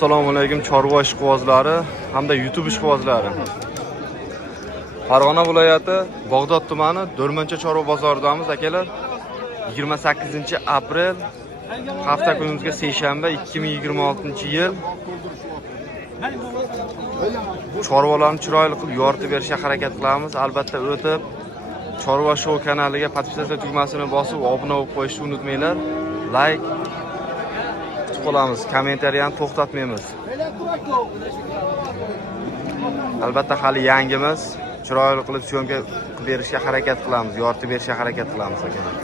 Assalomu alaykum chorva ishqibozlari hamda YouTube ishqibozlari. Farg'ona viloyati Bog'dod tumani Do'rmancha chorva bozoridamiz akalar. 28-aprel hafta kunimizga seshanba 2026-yil. Chorvalarni chiroyli qilib yoritib berishga harakat qilamiz. Albatta o'tib Chorva Show kanaliga podpisatsiya tugmasini bosib obuna bo'lib qo'yishni unutmanglar. Like kutib qolamiz, kommentariyani to'xtatmaymiz. Albatta hali yangimiz, chiroyli qilib syomka qilib berishga harakat qilamiz, yoritib berishga harakat qilamiz akalar.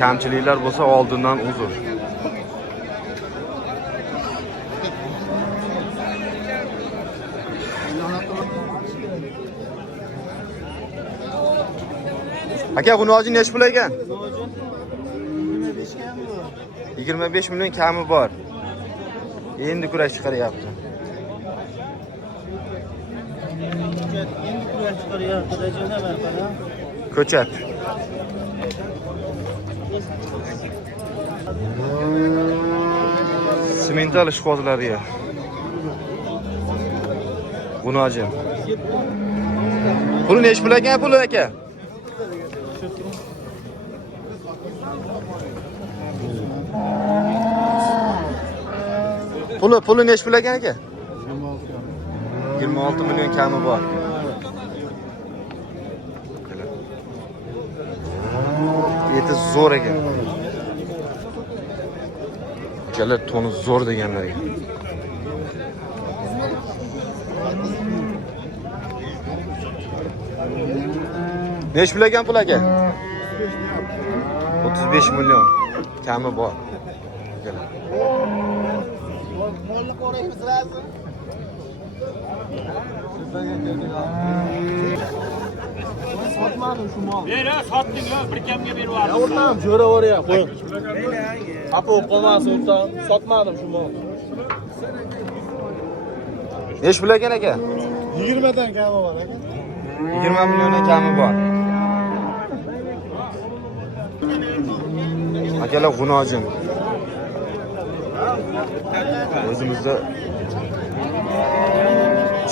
Kamchiliklar bo'lsa oldindan uzr. Aka, buni hozir necha pul ekan? 25 million kami bor. Endi kurash chiqaryapti. Ko'chat. Simental ishqibozlariga. Buni hozir. Puli necha pul ekan puli aka? Puli necha pul ekan aka? 26 million kami bor. Eti zo'r ekan. Akalar toni zo'r deganlarga. Necha pul ekan pul aka? 35 million kami bor. Akalar. Sotmadim şu mal. Sotding yo, bir kamga berib yubordim. O'rtam jo'ra boryapti. Qo'y. Apo qolmasin o'rtam. Sotmadim şu mal. Necha pul ekan aka? 20 dan kami bor aka. 20 milliondan kami bor. Akalar g'unojin. O'zimizda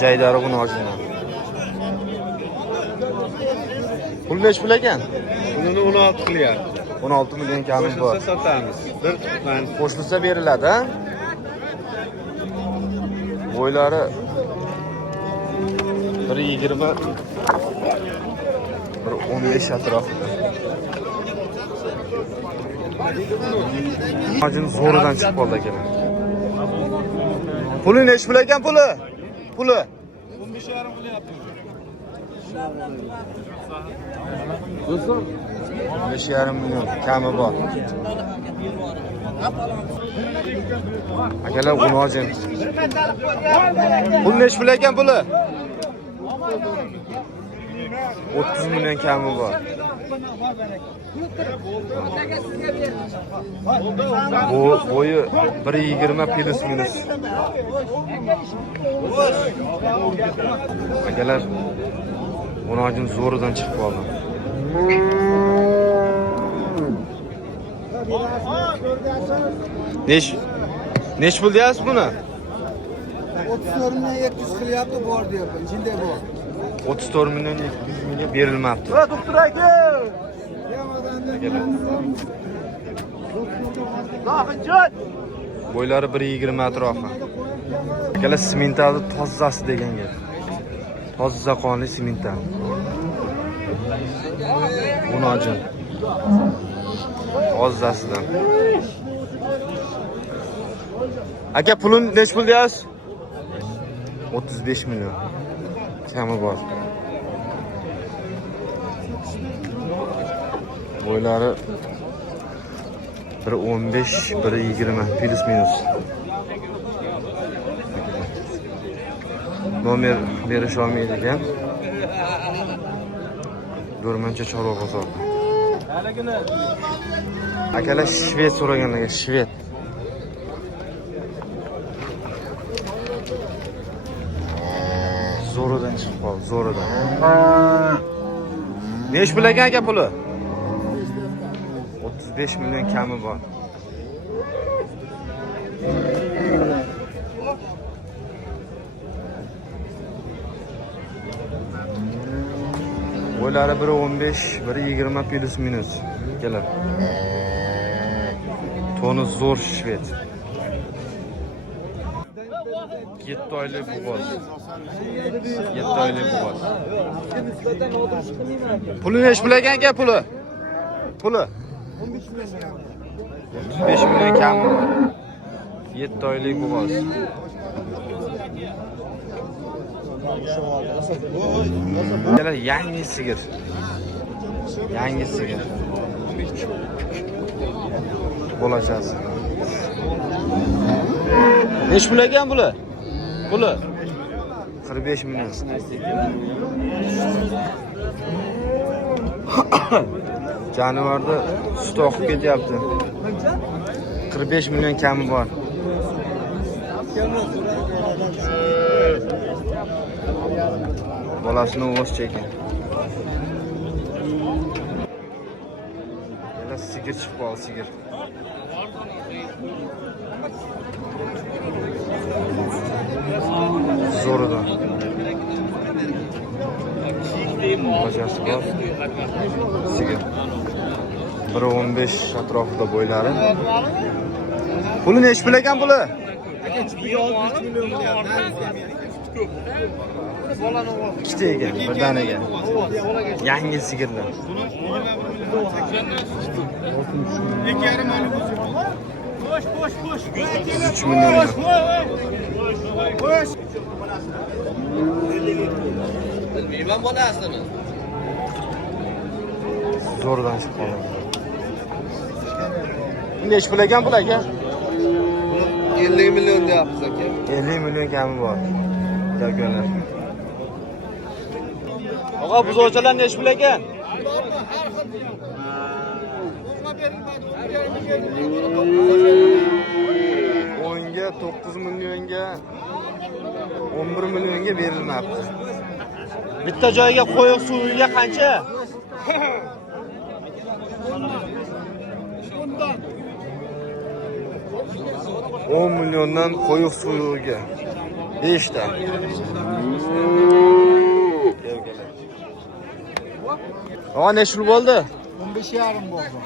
jaydari g'unojin. Pul necha pul ekan? Buni 16 qilyapti. 16 million kami bor. Sotamiz. Bir tutman. Qo'shilsa beriladi, ha? Bo'ylari 1.20 1.15 atrofida. Majin zo'ridan chiqib qoldi akalar. Puli necha pul ekan puli? Puli 15,5 qilyapti. 5,5 million kami bor. Akalar g'unojin. Pul necha pul ekan puli? 30 million kami bor. Bu bo'yi 1.20 plus minus. Akalar g'unojin zo'ridan chiqib qoldi. Neç pul deyapsiz buni? 34 milyon 700 qilyapti bor deyapman. Ichinde bor. 34 million 200 million berilmabdi. Va doktor aka. Bo'ylari 1.20 atrofi. Akalar simentalni tozasi degan gap. Toza qonli simental. G'unojin. Tozasidan. Aka pulun necha pul deyapsiz? 35 million. Kami bor. Bo'ylari 1.15, 1.20 plus minus. Nomer berish olmaydi ekan. Do'rmancha chorva bozori. Akalar shved so'raganlarga shved. Zo'ridan chiqib qoldi, zo'ridan. Necha pul ekan aka puli? 35 million kami bor. Boylari biri 15, biri 20 plus minus. Kelar. Tonu zo'r shved. 7 oylik bo'g'oz. 7 oylik bo'g'oz. Puli nechi pul ekan aka puli? Puli 35 million kami bor. 7 oylik bo'g'oz. Kelar yangi sigir. Yangi sigir. Bo'lachasi. Nechi pul ekan bular? Puli 45 million. Jonivorda sut oqib ketyapti. 45 million kami bor. Bolasini o'z chekin. Yana sigir chiqib qoldi, sigir. Zo'ridan. Bojasi bor. Sigir. 1.15 atrofida bo'ylari. Puli nechi pul ekan puli? Ikkita ekan, birdan ekan. Yangi sigirlar. 3 million. Bilmayman bolasini. Zo'rdan chiqib qoldi. Nechi pul ekan pul aka? 50 million deyapsiz aka. 50 million kami bor. Do'konlar. Og'a buzoqchalar nechi pul ekan? O'nga 9 millionga 11 millionga berilmoqda. Bitta joyga qo'yiq suviga qancha? 10 milliondan qo'yiq suviga 5 ta. Og'a nechi pul bo'ldi? 15,5 bo'ldi.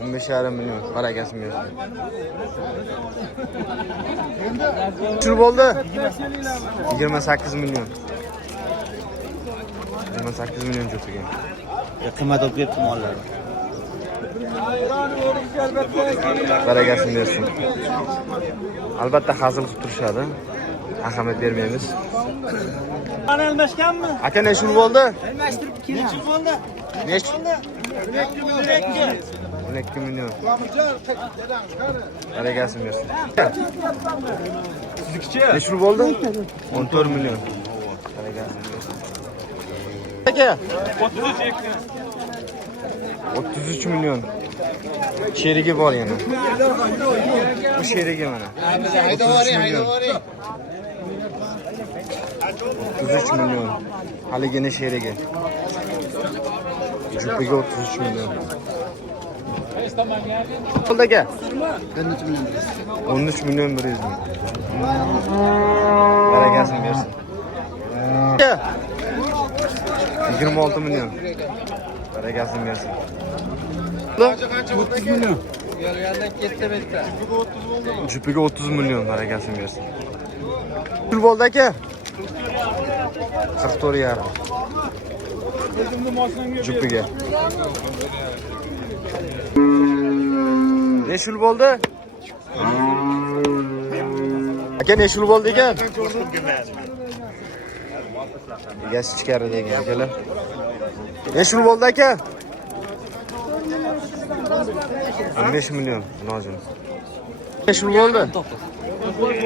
15,5 million. Barakasi bersin. Nechi pul bo'ldi? 28 million. 28 million jupiga. Qiymat olib ketdi mollar. Barakasini bersin. Albatta hazil qilib turishadi. Ahamiyat bermaymiz. Mana almashganmi? Aka nechi pul bo'ldi? Almashtirib keling. Nechi bo'ldi? Nechi? 12 million. Barakasini bersin. Nechi pul bo'ldi? 14 million. Barakasini bersin. Aka 33 million. Sherigi bor yana. Bu sherigi mana. Haydavoring. 33 million. Haligini sherigi. Jupiga 33 million. Qoldi aka? 13 million 100 ming. Barakasini bersin. 26 million. Barakasini bersin. 30 million. Yandan ketdi bitta. Jupiga 30 million. Barakasini bersin. Pul bo'ldi aka? 44,5. Jupiga. Nechi pul bo'ldi? Aka nechi pul bo'ldi ekan? Egasi ichkarida ekan akalar. Nechi pul bo'ldi aka? 15 million lozim. Nechi pul bo'ldi?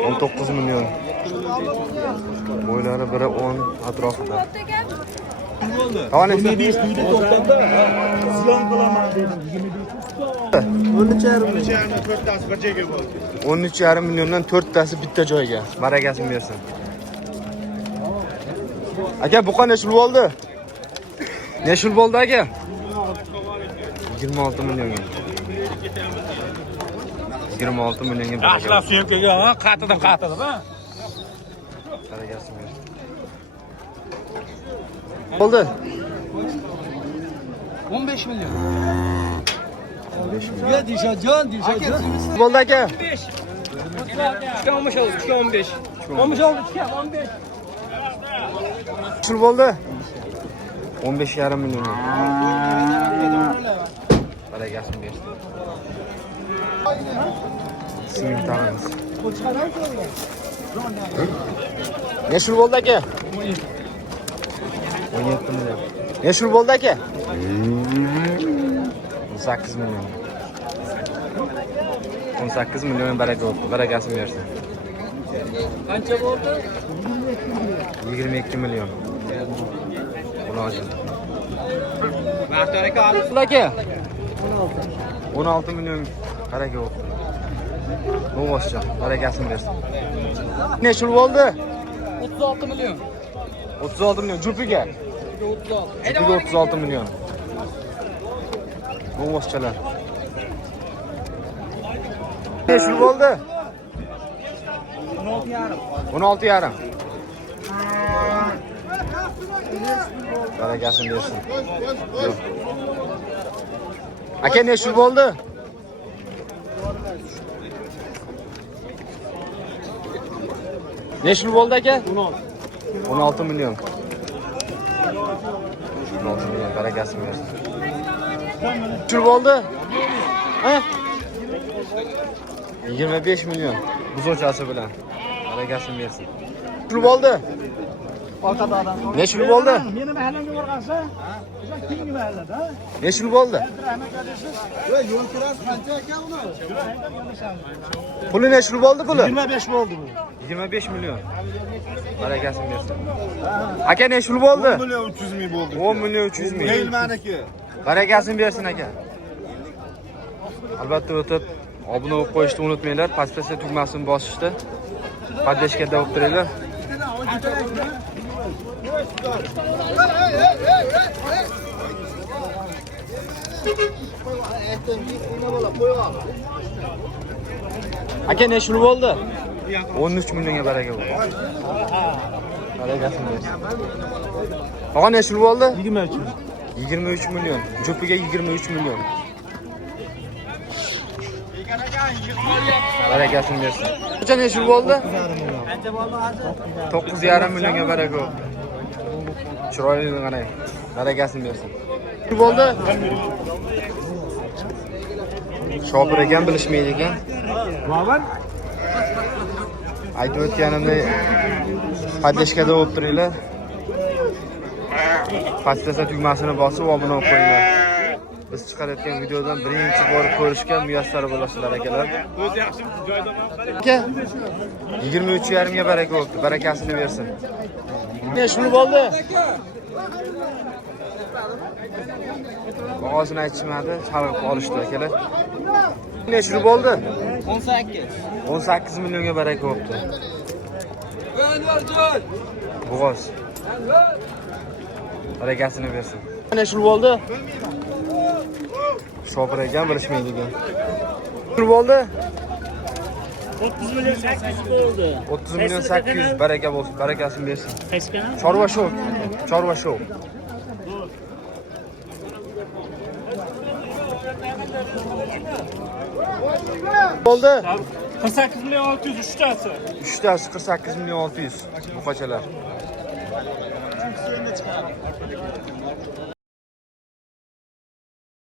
19 million. Bo'ylari biri 10 atrofida. Qani 25 uyda to'xtanda ziyon qilaman dedim. 13,5 milliondan 4 tasi bitta joyga. Barakasini bersin. Aka bu qancha pul bo'ldi? Necha pul bo'ldi aka? 26 millionga. 26 millionga baraka. Ashla suyunkaga qatidan ha. Barakasini bersin. Bo'ldi. 15 milyon. 15 milyon. Ya Dişacan. Bo'ldi aka. 15 oldu, 15. 15 oldu, 15. Shul bo'ldi. 15,5 million. Baragasini bersin. Singil tag'amiz. Nechul bo'ldi aka? 17 million. Nechul bo'ldi aka? 18 million. 18 million baraka bo'ldi. Barakasini bersin. Qancha bo'ldi? 22 million. Munosib. Baxtiyor aka olib. Aka 16 million baraka bo'ldi. Bo'g'oshcha barakasini bersin. Nechul bo'ldi? 36 milyon. 36 million jupiga. 36. Jupiga 36 million. Bo'g'oshchalar. Nechul bo'ldi? 16,5. Barakasini bersin. Yo'q. Aka nechul bo'ldi? Nechul bo'ldi aka? 16 million. 16 million barakasini bersin. Nechul bo'ldi? Ha? 25 million. Buzochasi bilan. Barakasini bersin. Nechul bo'ldi? Orqada adam. Nechul bo'ldi? Meni mahallamga borgansa, o'sha keyingi mahallada. Nechul bo'ldi? Voy, yo'l kirasi qancha ekan uni? Puli nechul bo'ldi puli? 25 bo'ldi bu. 25 million. Barakasini bersin. Aka nechul bo'ldi? 10 million 300 ming bo'ldi. 10 million 300 ming. Mail maniki. Barakasini bersin aka. Albatta o'tib obuna bo'lib qo'yishni unutmanglar. Pastda tugmasini bosishda. Podдержкада bo'lib turinglar. Aka nechul bo'ldi? 13 millionga baraka bo'ldi. Barakasini bersin. Og'a nechul bo'ldi? 23. 23 million. Jupiga 23 million. Barakasini bersin. Qancha nechul bo'ldi? Qancha bo'ldi hozir? 9,5 millionga baraka bo'ldi. Chiroyli qarang. Barakasini bersin. Nechul bo'ldi? Shopir ekan bilishmaydi ekan. Baban? Aytib o'tganimdek podдержкада bo'lib turinglar. Pastda tugmasini bosib obuna bo'lib qo'yinglar. Biz chiqarayotgan videodan birinchi bor ko'rishga muyassar bo'lasizlar akalar. O'zi yaxshi joydan qarang. Aka 23,5 ga baraka bo'libdi. Barakasini bersin. Nechul bo'ldi? Og'zini aytishmadi, chalg'ib olishdi akalar. Nechul bo'ldi? 18. 18 millionga baraka bo'libdi. Bo'g'oz. Barakasini bersin. Nechul bo'ldi? Shopir ekan bilishmaydi ekan. Nechul bo'ldi? 30 milyon 800 bo'ldi. 30 million 800 baraka bo'lsin. Barakasini bersin. Qaysi kanal? Chorva show. Chorva show. Bo'ldi? 48 milyon 600 uchtasi. 3tasi 48 million 600. Buqachalar.